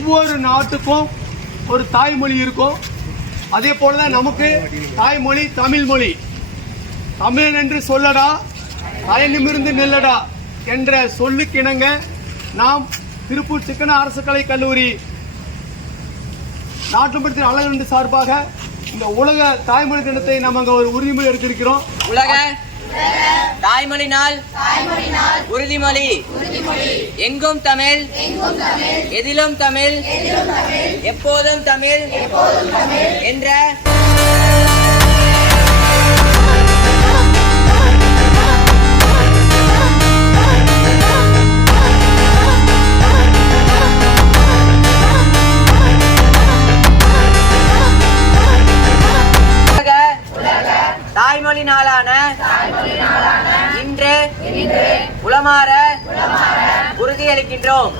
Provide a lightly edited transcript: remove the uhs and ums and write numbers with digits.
ஒவ்வொரு நாட்டுக்கும் ஒரு தாய்மொழி இருக்கும். அதே போலதான் நமக்கு தாய்மொழி தமிழ் மொழி. தமிழன் என்று சொல்லடா தலை நிமிர்ந்து நெல்லடா என்ற சொல்லுக்கிணங்க நாம் திருப்பூர் சிக்கன அரசு கலை கல்லூரி நாட்டுப்பற்றி அழகு சார்பாக இந்த உலக தாய்மொழி தினத்தை நம்ம அங்க ஒரு உறுதிமொழி எடுத்திருக்கிறோம். உலக தாய்மொழி நாள் உறுதிமொழி. எங்கும் தமிழ், எதிலும் தமிழ், எப்போதும் தமிழ் என்ற தாய்மொழி நாளான இன்று உளமாற உறுதியளிக்கின்றோம்.